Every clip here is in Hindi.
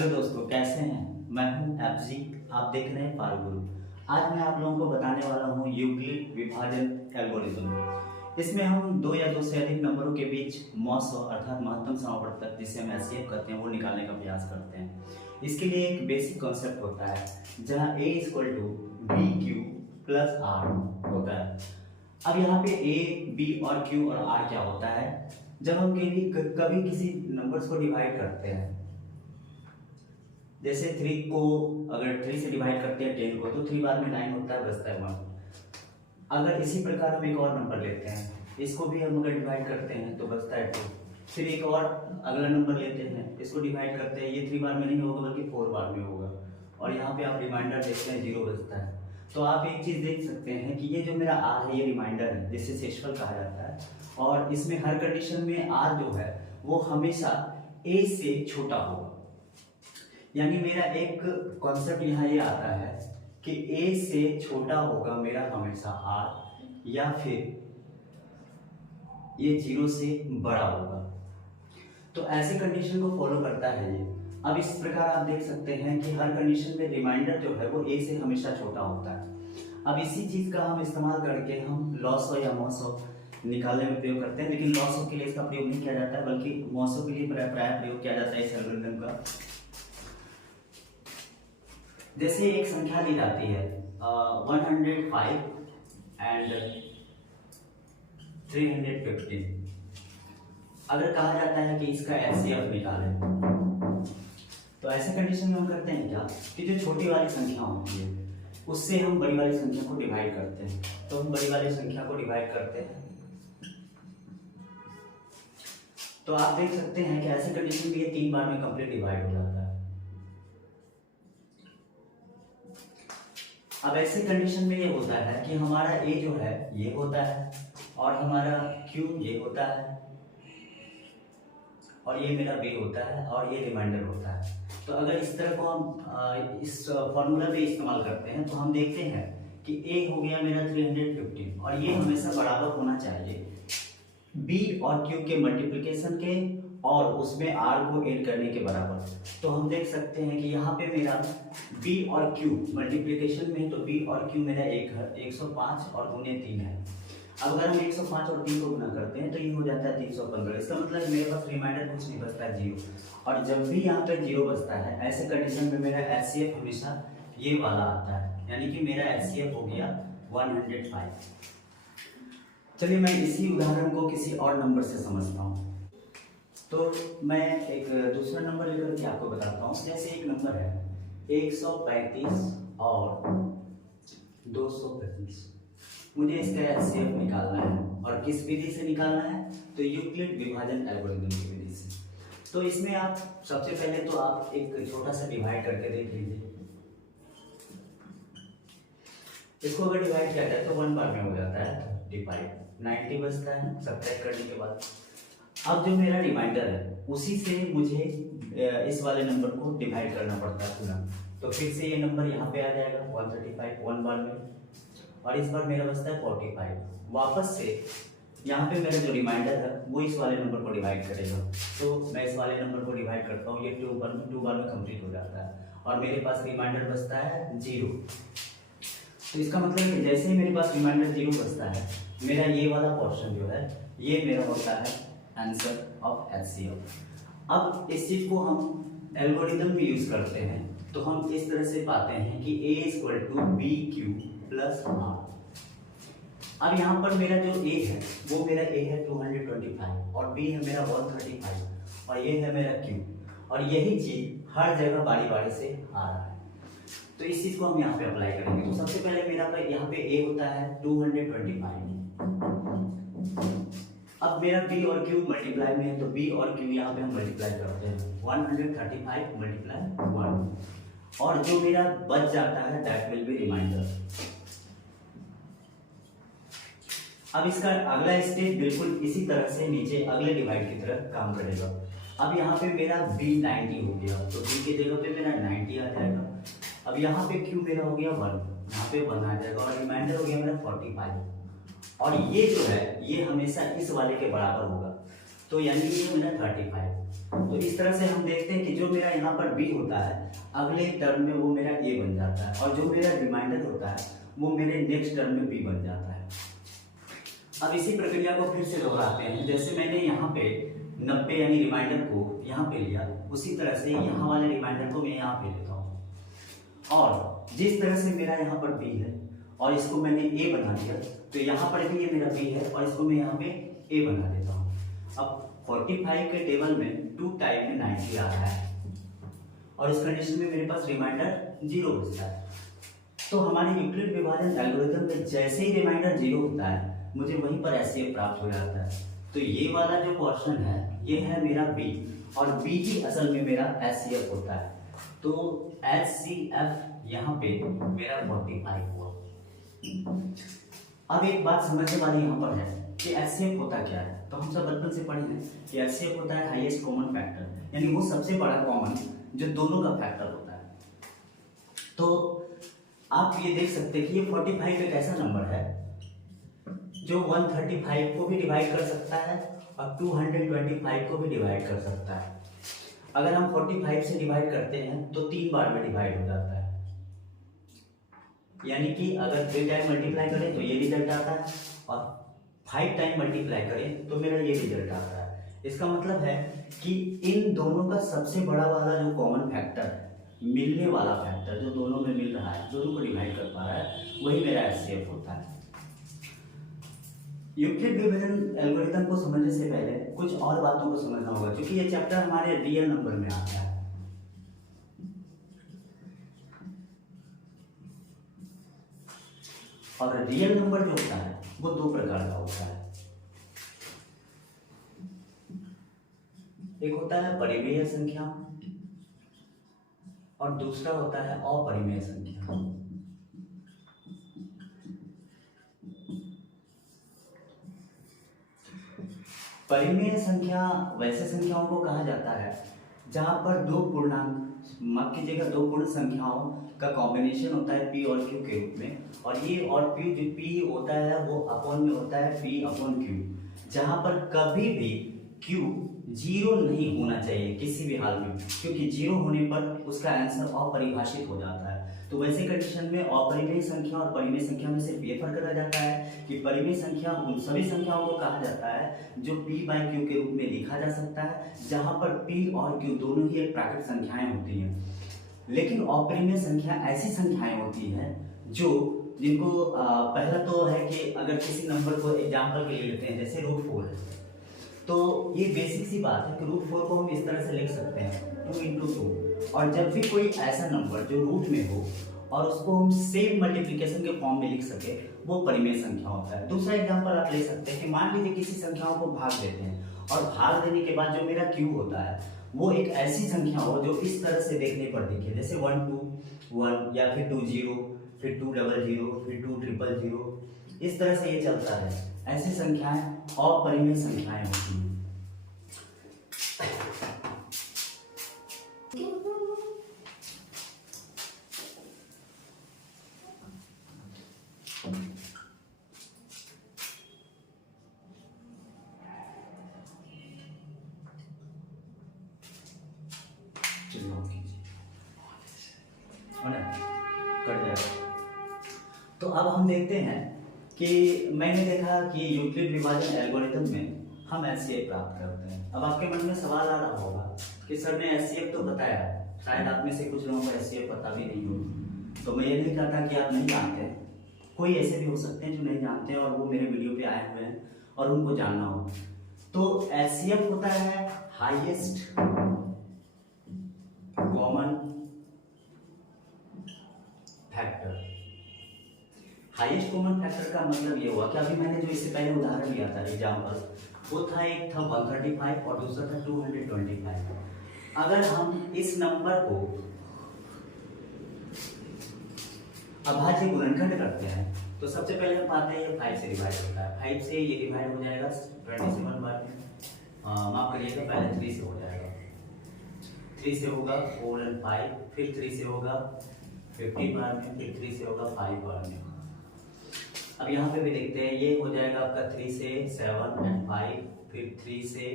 हेलो दोस्तों, कैसे हैं। मैं हूं एफजी। आप देख रहे हैं फारूक गुरु। आज मैं आप लोगों को बताने वाला हूं यूक्लिड विभाजन एल्गोरिथम। इसमें हम दो या दो से अधिक नंबरों के बीच मौसो अर्थात महत्तम समावर्तक जिसे हम एचसीएफ कहते हैं वो निकालने का प्रयास करते हैं। इसके लिए एक बेसिक कॉन्सेप्ट होता है जहां a equal to B Q plus R होता है। अब यहाँ पे a, b और q और r क्या होता है। जब हम कभी किसी नंबर्स को डिवाइड करते हैं, जैसे 3 को अगर 3 से डिवाइड करते हैं 10 को, तो 3 बार में 9 होता है, बचता है 1। अगर इसी प्रकार हम एक और नंबर लेते हैं, इसको भी हम अगर डिवाइड करते हैं तो बचता है 2। फिर एक और अगला नंबर लेते हैं, इसको डिवाइड करते हैं, ये 3 बार में नहीं होगा बल्कि 4 बार में होगा, और यहाँ पे आप रिमाइंडर देखते हैं 0 बचता है। तो आप एक चीज देख सकते हैं कि ये जो मेरा आर है ये रिमाइंडर है जिसे शेषफल कहा जाता है, और इसमें हर कंडीशन में आर जो है वो हमेशा ए से छोटा होगा। यानी मेरा एक कॉन्सेप्ट यहाँ ये आता है कि a से छोटा होगा मेरा हमेशा r, या फिर ये 0 से बड़ा होगा। तो ऐसे कंडीशन को फॉलो करता है ये। अब इस प्रकार आप देख सकते हैं कि हर कंडीशन में रिमाइंडर जो है वो a से हमेशा छोटा होता है। अब इसी चीज का हम इस्तेमाल करके हम लॉसो या मौसो निकालने में प्रयोग करते हैं, लेकिन लॉसो के लिए इसका प्रयोग नहीं किया जाता है बल्कि मौसो के लिए प्राय प्रयोग किया जाता है इस एल्गोरिथम का। जैसे एक संख्या दी जाती है 105 एंड 315, अगर कहा जाता है कि इसका एचसीएफ निकालें, तो ऐसे कंडीशन में हम करते हैं क्या कि जो छोटी वाली संख्या होती है उससे हम बड़ी वाली संख्या को डिवाइड करते हैं। तो हम बड़ी वाली संख्या को डिवाइड करते हैं, तो आप देख सकते हैं कि ऐसे कंडीशन में ये 3 बार में कंप्लीट डिवाइड हो जाता है। अब ऐसे कंडीशन में ये होता है कि हमारा a जो है ये होता है, और हमारा q ये होता है, और ये मेरा b होता है, और ये रिमाइंडर होता है। तो अगर इस तरह को हम इस फॉर्मूला में इस्तेमाल करते हैं तो हम देखते हैं कि a हो गया मेरा 315, और ये हमेशा बराबर होना चाहिए b और q के मल्टीप्लिकेशन के और उसमें r को ऐड करने के बराबर। तो हम देख सकते हैं कि यहाँ पे मेरा b और q मल्टीप्लिकेशन में, तो b और q मेरा 105 और गुने 3 है। अब अगर हम 105 और 3 को गुना करते हैं तो ये हो जाता है 315। इसका मतलब मेरे पास रिमाइंडर कुछ नहीं बचता है 0, और जब भी यहाँ पे 0 बचता है ऐसे कंडीशन में मेरा एचसीएफ हमेशा ये वाला आता है, यानी कि मेरा एचसीएफ हो गया 105। चलिए मैं इसी उदाहरण को किसी और नंबर से समझता हूँ। तो मैं एक दूसरा नंबर लेकर के आपको बताता हूँ। जैसे एक नंबर है 135 और 225, मुझे इसका एचसीएफ निकालना है, और किस विधि से निकालना है, तो यूक्लिड विभाजन एल्गोरिथम की विधि से। तो इसमें आप सबसे पहले तो आप एक छोटा सा डिवाइड करके देख लीजिए। इसको अगर डिवाइड किया जाए तो 1 बार में हो जाता है डिवाइड, 90 बचता है सब्ट्रैक्ट करने के बाद। अब जो मेरा रिमाइंडर है उसी से मुझे इस वाले नंबर को डिवाइड करना पड़ता है पूरा। तो फिर से ये नंबर यहाँ पे आ जाएगा 135 1 बार में, और इस बार मेरा बचता है 45। वापस से यहाँ पे मेरा जो रिमाइंडर है वो इस वाले नंबर को डिवाइड करेगा। तो मैं इस वाले नंबर को डिवाइड करता हूँ, ये 2 बार में कंप्लीट हो जाता है, और मेरे पास रिमाइंडर बचता है 0। तो इसका मतलब है जैसे ही मेरे पास रिमाइंडर 0 बचता है, मेरा ये वाला पोर्शन जो है ये मेरा होता है आंसर ऑफ एचसीएफ। अब इस चीज को हम एल्गोरिथम में यूज करते हैं, तो हम इस तरह से पाते हैं कि a equal to B Q plus R. अब यहाँ पर मेरा जो a है वो मेरा a है 225, और b है मेरा 135, और ये है मेरा q, और यही चीज हर जगह बारी बारी से आ रहा है। तो इस चीज को हम यहाँ पे अप्लाई करेंगे। तो सबसे पहले मेरा यहाँ पे a होता है 225। अब मेरा b और q मल्टीप्लाई में है, तो b और q यहाँ पे हम मल्टीप्लाई करते हैं 135 मल्टीप्लाई 1, और जो मेरा बच जाता है दैट विल बी रिमाइंडर। अब इसका अगला स्टेप बिल्कुल इसी तरह से नीचे अगले डिवाइड की तरह काम करेगा। अब यहाँ पे मेरा b 90 हो गया, तो b की जगह पे मेरा 90 आ जाएगा। अब यहाँ पे q मेरा हो गया 1, यहाँ पे 1 आ जाएगा, और रिमाइंडर हो गया मेरा 45, और ये जो है ये हमेशा इस वाले के बराबर होगा। तो यानी ये मेरा 35, तो इस तरह से हम देखते हैं कि जो मेरा यहाँ पर बी होता है अगले टर्म में वो मेरा ए बन जाता है, और जो मेरा रिमाइंडर होता है वो मेरे नेक्स्ट टर्म में बी बन जाता है। अब इसी प्रक्रिया को फिर से दोहराते हैं। जैसे मैंने यहाँ पे 90 यानी रिमाइंडर को यहाँ पे लिया, उसी तरह से यहाँ वाले रिमाइंडर को मैं यहाँ पे लेता हूँ, और जिस तरह से मेरा यहाँ पर बी है और इसको मैंने ए बना दिया, तो यहाँ पर भी ये मेरा बी है और इसको मैं यहाँ पे ए बना देता हूँ। अब 45 के टेबल में 2 टाइम में 90 आ रहा है और इस कंडीशन में मेरे पास रिमाइंडर 0 बचता है। तो हमारे यूक्लिड विभाजन एल्गोरिथम में जैसे ही रिमाइंडर 0 होता है मुझे वहीं पर एचसीएफ प्राप्त हो जाता है। तो ये वाला जो पोर्शन है ये है मेरा बी, और बी ही असल में मेरा एचसीएफ होता है। तो एचसीएफ यहाँ पे मेरा 45 हुआ। अब एक बात समझने वाली यहाँ पर है कि एचसीएफ होता क्या है। तो हम सब बचपन से पढ़े हैं कि एचसीएफ होता है हाईएस्ट कॉमन फैक्टर, यानी वो सबसे बड़ा कॉमन जो दोनों का फैक्टर होता है। तो आप ये देख सकते हैं कि ये 45 एक ऐसा नंबर है जो 135 को भी डिवाइड कर सकता है और 225 को भी डिवाइड कर सकता है। अगर हम 45 से डिवाइड करते हैं तो 3 बार में डिवाइड हो जाता है, यानी कि अगर 3 टाइम मल्टीप्लाई करें तो ये रिजल्ट आता है और 5 टाइम मल्टीप्लाई करें तो मेरा ये रिजल्ट आता है। इसका मतलब है कि इन दोनों का सबसे बड़ा वाला जो कॉमन फैक्टर है, मिलने वाला फैक्टर जो दोनों में मिल रहा है, दोनों को डिवाइड कर पा रहा है, वही मेरा एचसीएफ होता है। यूक्लिड विभाजन एल्गोरिथम को समझने से पहले कुछ और बातों को समझना होगा, क्योंकि ये चैप्टर हमारे रियल नंबर में आता है। और रियल नंबर जो होता है वो 2 प्रकार का होता है। एक होता है परिमेय संख्या और दूसरा होता है अपरिमेय संख्या। परिमेय संख्या वैसे संख्याओं को कहा जाता है जहां पर 2 पूर्णांक, माफ कीजिएगा 2 पूर्ण संख्याओं का कॉम्बिनेशन होता है p और q के रूप में, और ये और p जो p होता है वो अपॉन में होता है p अपॉन q, जहां पर कभी भी q 0 नहीं होना चाहिए किसी भी हाल में, क्योंकि 0 होने पर उसका आंसर अपरिभाषित हो जाता है। तो वैसे कंडीशन में अपरिमेय संख्या और परिमेय संख्या में सिर्फ ये फर्क रह जाता है कि परिमेय संख्या उन सभी संख्याओं को कहा जाता है जो p बाई q के रूप में लिखा जा सकता है, जहां पर p और q दोनों ही एक प्राकृत संख्याएं होती हैं। लेकिन अपरिमेय संख्या ऐसी संख्याएं होती हैं जो जिनको पहला तो है कि अगर किसी नंबर को एग्जाम्पल के लिए लेते हैं, जैसे √4 है, तो ये बेसिक सी बात है कि √4 को हम इस तरह से लिख सकते हैं 2 × 2, और जब भी कोई ऐसा नंबर जो रूट में हो और उसको हम सेम मल्टीप्लिकेशन के फॉर्म में लिख सके, वो परिमेय संख्या होता है। दूसरा एग्जांपल आप ले सकते हैं कि मान लीजिए किसी संख्याओं को भाग देते हैं और भाग देने के बाद जो मेरा q होता है वो एक ऐसी संख्या हो जो इस तरह से देखने पर दिखे, जैसे 1 2 1 या फिर 2 0 फिर 2 0 0 फिर 2 0 0, इस तरह से ये चलता है। ऐसी संख्याएं अपरिमेय संख्याएं होती हैं। तो अब हम देखते हैं कि मैंने देखा कि यूक्लिड विभाजन एल्गोरिथम में हम एचसीएफ प्राप्त करते हैं। अब आपके मन में सवाल आ रहा होगा कि सर ने एचसीएफ तो बताया, शायद आप में से कुछ लोगों को एचसीएफ पता भी नहीं हो। तो मैं ये नहीं कहता कि आप नहीं जानते हैं, कोई ऐसे भी हो सकते हैं जो नहीं जानते हैं और वो मेरे वीडियो पे आए हुए हैं और उनको जानना हो। तो एचसीएफ होता है highest common factor. Highest common factor का मतलब ये हुआ कि अभी मैंने जो इससे पहले उदाहरण लिया था एग्जांपल, वो था एक था 135 और दूसरा था 225। अगर हम इस नंबर को अभाज्य गुणनखंड करते हैं तो सबसे पहले हम पाते हैं ये 5 से डिवाइड होता है, 5 से ये डिवाइड हो जाएगा 27 बार में, माफ करिएगा पहले 3 से हो जाएगा, 3 से होगा 4 और 5, फिर 3 से होगा 50 बार में, फिर 3 से होगा 5 बार में। अब यहाँ पे भी देखते हैं, ये हो जाएगा आपका 3 से 7 और 5, फिर 3 से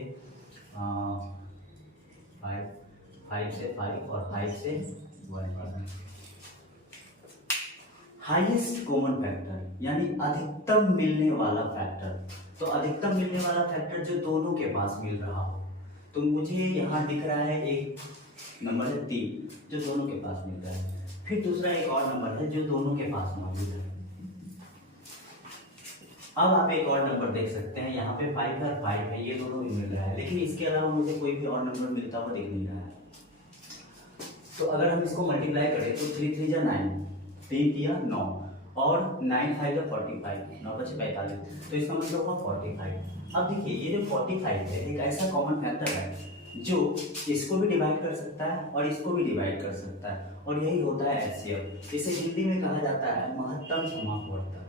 5 से 5 और 5 से 1। हाईएस्ट कॉमन फैक्टर यानी अधिकतम मिलने वाला फैक्टर। तो अधिकतम मिलने वाला फैक्टर जो दोनों के पास मिल रहा हो। तो मुझे यहाँ दिख रहा है एक नंबर है 3 जो दोनों के पास मिल रहा है। फिर दूसरा एक और नंबर है जो दोनों के पास मौजूद है। अब आप एक और नंबर देख सकते हैं, यहाँ पे 5 और 5 है, ये दोनों भी मिल रहा है, लेकिन इसके अलावा मुझे कोई भी और नंबर मिलता हुआ दिख नहीं रहा है। तो अगर हम इसको मल्टीप्लाई करें तो 3 3 जा 9, 3 3 9 और 9 5 जा 45, 9 5 45, तो इसका मतलब होगा 45। अब देखिए ये जो 45 है एक ऐसा कॉमन फैक्टर है जो इसको भी डिवाइड कर सकता है और इसको भी डिवाइड कर सकता है, और यही होता है एचसीएफ। इसे हिंदी में कहा जाता है महत्तम समापवर्तक।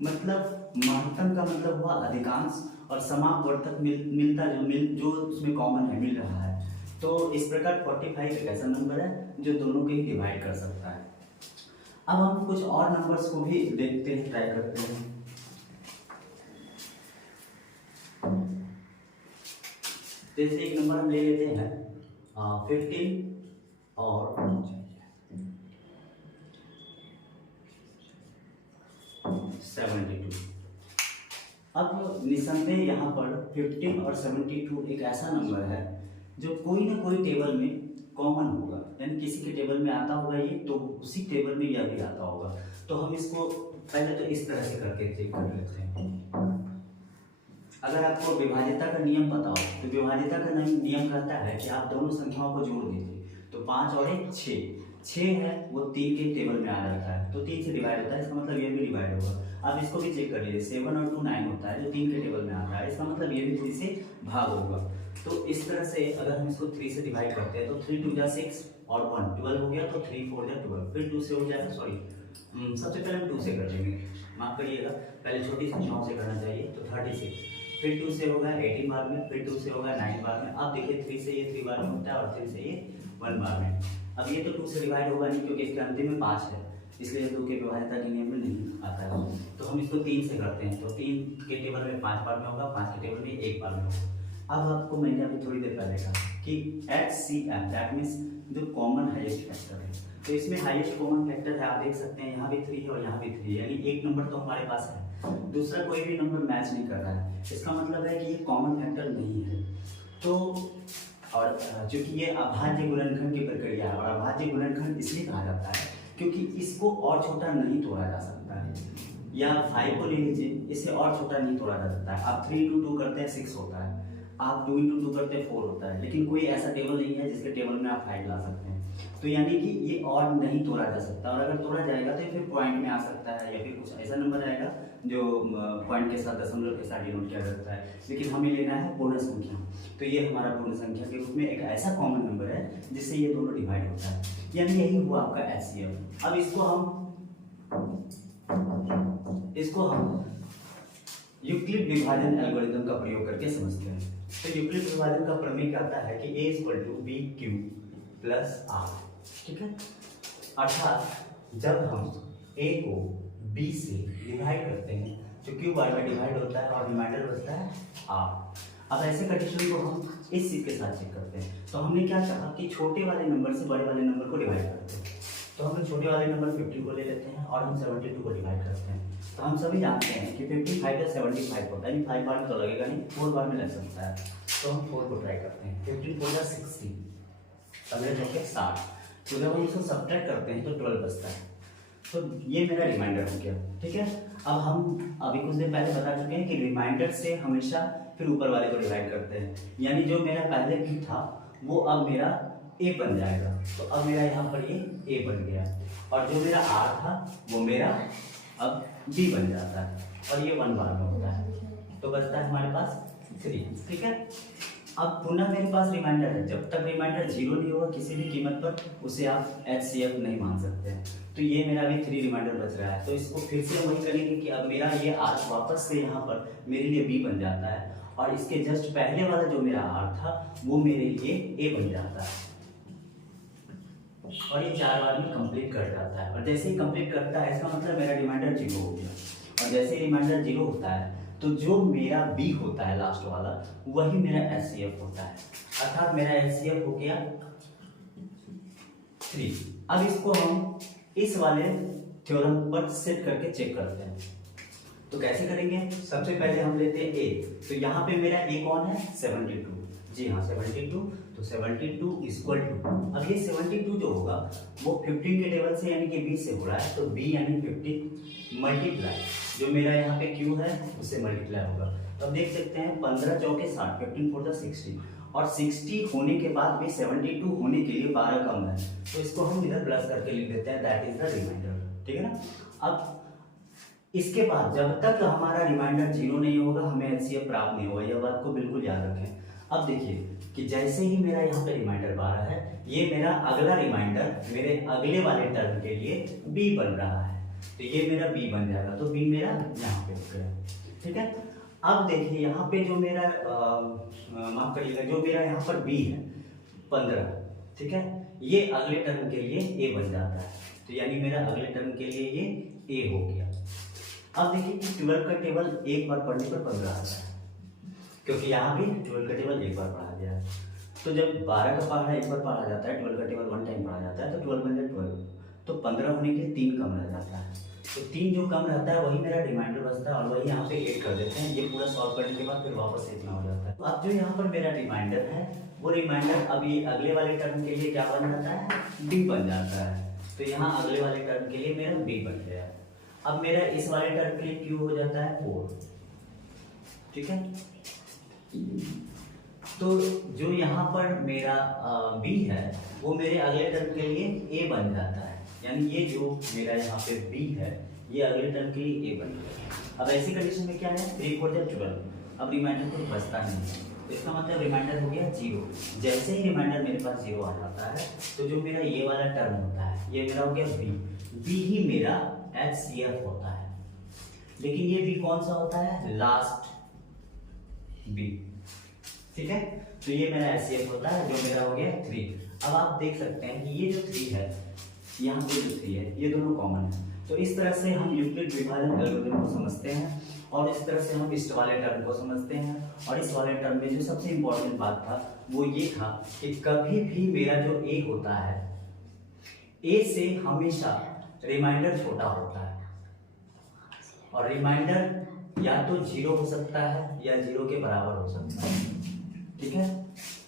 मतलब महत्तम का मतलब हुआ अधिकांश और समापवर्तक मिलता जो उसमें कॉमन है मिल रहा है। तो इस प्रकार 45 एक ऐसा नंबर है जो दोनों के ही डिवाइड कर सकता है। अब हम कुछ और नंबर्स को भी देखते हैं, ट्राई करते हैं। जैसे एक नंबर हम ले लेते हैं 15 और 72। अब निसंदेह यहाँ पर 15 और 72 एक ऐसा नंबर है जो कोई ना कोई टेबल में कॉमन होगा, यानी किसी के टेबल में आता होगा ये, तो उसी टेबल में यह भी आता होगा। तो हम इसको पहले तो इस तरह से करके चेक कर लेते हैं। अगर आपको विभाज्यता का नियम पता हो तो विभाज्यता का नियम कहता है कि आप दोनों संख्याओं को जोड़ दीजिए। तो 5 और 1 6 है, वो 3 के टेबल में आ जाता है, तो 3 से डिवाइड होता है, इसका मतलब ये भी डिवाइड होगा। आप इसको भी चेक कर लीजिए, 7 और 2 9 होता है जो 3 के टेबल में आता है, इसका मतलब ये भी 3 से भाग होगा। तो इस तरह से अगर हम इसको 3 से डिवाइड करते हैं तो 3 2 जा 6 और 1 12 हो गया, तो 3 4 जा 12, फिर 2 से हो जाएगा, सॉरी सबसे पहले हम 2 से कर लेंगे, माफ करिएगा, पहले छोटी संख्याओं से करना चाहिए। तो 36, फिर 2 से होगा 18 बार में, फिर 2 से होगा 9 बार में। अब देखिए 3 से ये 3 बार में होता है और 3 से ये 1 बार में। अब ये तो 2 से डिवाइड होगा नहीं क्योंकि इसके अंतिम में 5 है, इसलिए 2 के विभाज्यता के नियम में नहीं आता है। तो हम इसको 3 से करते हैं, तो 3 के टेबल में 5 बार में होगा, 5 के टेबल में 1 बार में होगा। अब आपको मैंने अभी थोड़ी देर पहले कहा कि HCF दैट मीन्स जो कॉमन हाईएस्ट फैक्टर है, तो इसमें हाईएस्ट कॉमन फैक्टर है, आप देख सकते हैं यहाँ भी 3 है और यहाँ भी 3 है, यानी एक नंबर तो हमारे पास है, दूसरा कोई भी नंबर मैच नहीं कर रहा है, इसका मतलब है कि ये कॉमन फैक्टर नहीं है। तो और चूंकि ये अभाज्य गुणनखंड की प्रक्रिया है, और अभाज्य गुणनखंड इसलिए कहा जाता है क्योंकि इसको और छोटा नहीं तोड़ा जा सकता है। या 5 को ले लीजिए, इसे और छोटा नहीं तोड़ा जा सकता है। आप 3 into 2 करते हैं 6 होता है, आप 2 into 2 करते हैं 4 होता है, लेकिन कोई ऐसा टेबल नहीं है जिसके टेबल में आप 5 ला सकते हैं। तो यानी कि ये और नहीं तोड़ा जा सकता, और अगर तोड़ा जाएगा तो फिर पॉइंट में आ सकता है, या फिर कुछ ऐसा नंबर आएगा जो पॉइंट के साथ दशमलव के साथ डिनोट किया जाता है, लेकिन हमें लेना है पूर्ण संख्या। तो ये हमारा पूर्ण संख्या के रूप में एक ऐसा कॉमन नंबर है जिससे ये दोनों डिवाइड होता है, यानी यही हुआ आपका HCF। अब इसको हम यूक्लिड विभाजन एल्गोरिथम का प्रयोग करके समझते हैं। तो यूक्लिड विभाजन का प्रमेय कहता है कि A = BQ + R, ठीक है। अर्थात जब हम A को B से डिवाइड करते हैं तो Q बार में डिवाइड होता है और रिमाइंडर बचता है R। अब ऐसे कंडीशन को हम इस चीज के साथ चेक करते हैं। तो हमने क्या कहा कि छोटे वाले नंबर से बड़े वाले नंबर को डिवाइड करते हैं। तो हम छोटे वाले नंबर 50 को ले लेते हैं और हम 72 को डिवाइड करते हैं। तो हम सभी जानते हैं कि 55 या 75 होता है, 5 बार में तो लगेगा नहीं, 4 बार में लग सकता है। तो हम 4 को ट्राई करते हैं। 15 4 जा 60, अगले होके 60, तो जब हम इसको सब्ट्रैक्ट करते हैं तो 12 बचता है। तो ये मेरा रिमाइंडर हो गया, ठीक है। अब हम अभी कुछ देर पहले बता चुके हैं कि रिमाइंडर से हमेशा फिर ऊपर वाले को डिवाइड करते हैं, यानी जो मेरा पहले भी था वो अब मेरा A बन जाएगा। तो अब मेरा यहाँ पर ये A बन गया, और जो मेरा R था वो मेरा अब B बन जाता है, और ये 1 बार में होता है, तो बचता है हमारे पास 3, ठीक है। अब पुनः मेरे पास रिमाइंडर है, जब तक रिमाइंडर 0 नहीं होगा किसी भी कीमत पर उसे आप HCF नहीं मान सकते हैं। तो ये मेरा अभी 3 रिमाइंडर बच रहा है, तो इसको फिर से वही करेंगे कि अब मेरा ये R वापस से यहाँ पर मेरे लिए B बन जाता है, और इसके जस्ट पहले वाला जो मेरा R था वो मेरे लिए A बन जाता है, और ये 4 बार में कंप्लीट कर जाता है। और जैसे ही कंप्लीट करता है इसका मतलब मेरा रिमाइंडर 0 हो गया, और जैसे ही रिमाइंडर 0 होता है तो जो मेरा बी होता है लास्ट वाला वही मेरा एचसीएफ होता है, अर्थात मेरा एचसीएफ हो गया 3। अब इसको हम इस वाले थ्योरम पर सेट करके चेक करते हैं। तो कैसे करेंगे? सबसे पहले हम लेते हैं ए। तो यहाँ पे मेरा ए कौन है? 72। जी हाँ 72। तो 72 इक्वल टू, अब ये 72 जो होगा वो 15 के टेबल से यानी कि बी से हो रहा है, तो बी यानी 50 मल्टीप्लाई जो मेरा यहाँ पे क्यू है उससे मल्टीप्लाई होगा। तो अब देख सकते हैं 15 चौके 60, 15 4 60, और 60 होने के बाद भी 72 होने के लिए 12 कम है, तो इसको हम इधर प्लस करके लिख देते हैं, दैट इज द रिमाइंडर। ठीक है ना। अब इसके बाद जब तक हमारा रिमाइंडर 0 नहीं होगा हमें एचसीएफ प्राप्त नहीं होगा, यह बात को बिल्कुल याद रखें। अब देखिए कि जैसे ही मेरा यहाँ पे रिमाइंडर 12 है, ये मेरा अगला रिमाइंडर मेरे अगले वाले टर्म के लिए बी बन रहा है, तो ये मेरा बी बन जाएगा, तो बी मेरा यहाँ पे हो गया। ठीक है। अब देखिए यहाँ पे जो मेरा माफ करिएगा, जो मेरा यहाँ पर बी है 15, ठीक है, ये अगले टर्म के लिए ए बन जाता है, तो यानी मेरा अगले टर्म के लिए ये ए हो गया। अब देखिए कि 12 का टेबल एक बार पढ़ने पर 15 आता है, क्योंकि यहाँ भी 12 का टेबल एक बार पढ़ा गया है। तो जब 12 का पढ़ा एक बार पढ़ा जाता है, 12 का टेबल 1 टाइम पढ़ा जाता है, तो 12 बन जाए 12, तो 15 होने के 3 कम रह जाता है, तो 3 जो कम रहता है वही मेरा रिमाइंडर बचता है, और वही यहाँ पे 8 कर देते हैं। ये पूरा सॉल्व करने के बाद फिर वापस इतना हो जाता है। अब जो यहाँ पर मेरा रिमाइंडर है वो रिमाइंडर अब ये अगले वाले टर्म के लिए क्या बन जाता है? बी बन जाता है, तो यहाँ अगले वाले टर्म के लिए मेरा बी बन गया। अब मेरा इस वाले टर्म के लिए क्यू हो जाता है 4। ठीक है। तो जो यहाँ पर मेरा बी है वो मेरे अगले टर्म के लिए ए बन जाता है, यानी ये जो मेरा यहाँ पे बी है ये अगले टर्म के लिए ए बन गया। अब ऐसी कंडीशन में क्या है? 3 4 12, अब रिमाइंडर को बचता नहीं है, तो इसका मतलब रिमाइंडर हो गया 0। जैसे ही रिमाइंडर मेरे पास 0 आ जाता है, तो जो मेरा ये वाला टर्म होता है ये मेरा हो गया बी, बी ही मेरा एचसीएफ होता है। लेकिन ये बी कौन सा होता है? Last B. ठीक है। तो ये मेरा एचसीएफ होता है जो मेरा हो गया 3। अब आप देख सकते हैं कि ये जो 3 है, यहाँ पे जो 3 है, ये दोनों कॉमन है। तो इस तरह से हम यूक्लिड विभाजन एल्गोरिथम को समझते हैं, और इस तरह से हम इस वाले टर्म को समझते हैं। और इस वाले टर्म में जो सबसे इंपॉर्टेंट बात था वो ये था कि कभी भी मेरा जो ए होता है, ए से हमेशा रिमाइंडर छोटा होता है, और रिमाइंडर या तो 0 हो सकता है या 0 के बराबर हो सकता है। ठीक है।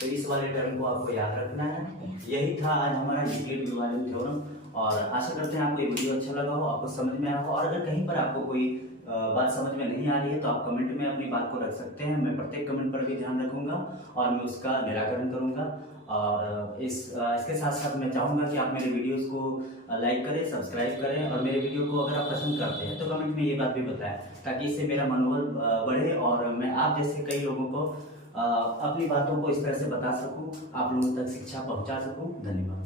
तो इस वाले टर्म को आपको याद रखना है। यही था आज हमारा यूक्लिड विभाजन थ्योरम, और आशा करते हैं आपको ये वीडियो अच्छा लगा हो, आपको समझ में आया हो। और अगर कहीं पर आपको कोई बात समझ में नहीं आ रही है तो आप कमेंट में अपनी बात को रख सकते हैं, मैं प्रत्येक कमेंट पर भी ध्यान रखूंगा और मैं उसका निराकरण करूंगा। और इसके साथ साथ मैं चाहूँगा कि आप मेरे वीडियोस को लाइक करें, सब्सक्राइब करें, और मेरे वीडियो को अगर आप पसंद करते हैं तो कमेंट में ये बात भी बताएं, ताकि इससे मेरा मनोबल बढ़े और मैं आप जैसे कई लोगों को अपनी बातों को इस तरह से बता सकूं, आप लोगों तक शिक्षा पहुंचा सकूं। धन्यवाद।